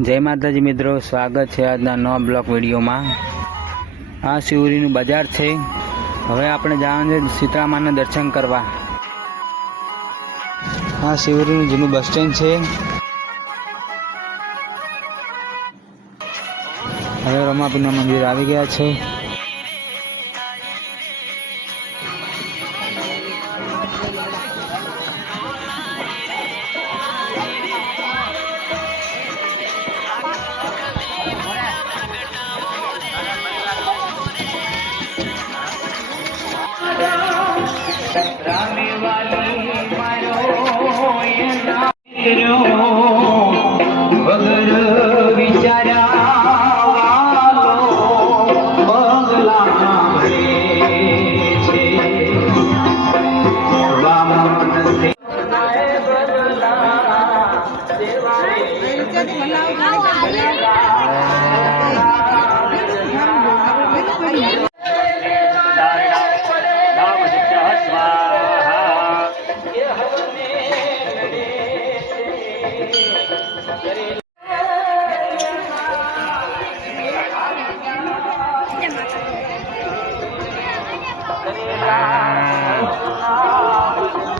जय माताजी मित्रों, स्वागत है आज नवा ब्लॉग वीडियो में। आ शिवरीनु बजार है। हवे आपणे जवानुं छे शीतला माना दर्शन करवा। आ शिवरीनु जूनु बस स्टेन्ड है। हवे रमापीना मंदिर आवी गया छे।